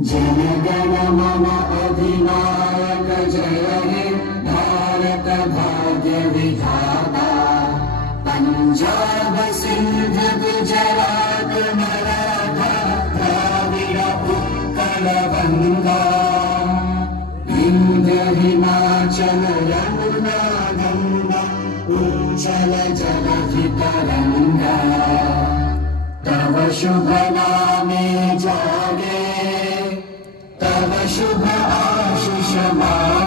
जन गण मन अधिनायक जय हे भारत भाग्य विधाता। पंजाब सिंध गुजरात मराठा द्राविड़ उत्कल गंगा। विंध्य हिमाचल यमुना गंगा उच्चल जलधि तरंगा। तव शुभ नामे जागे तव शुभ आशीष मांगे।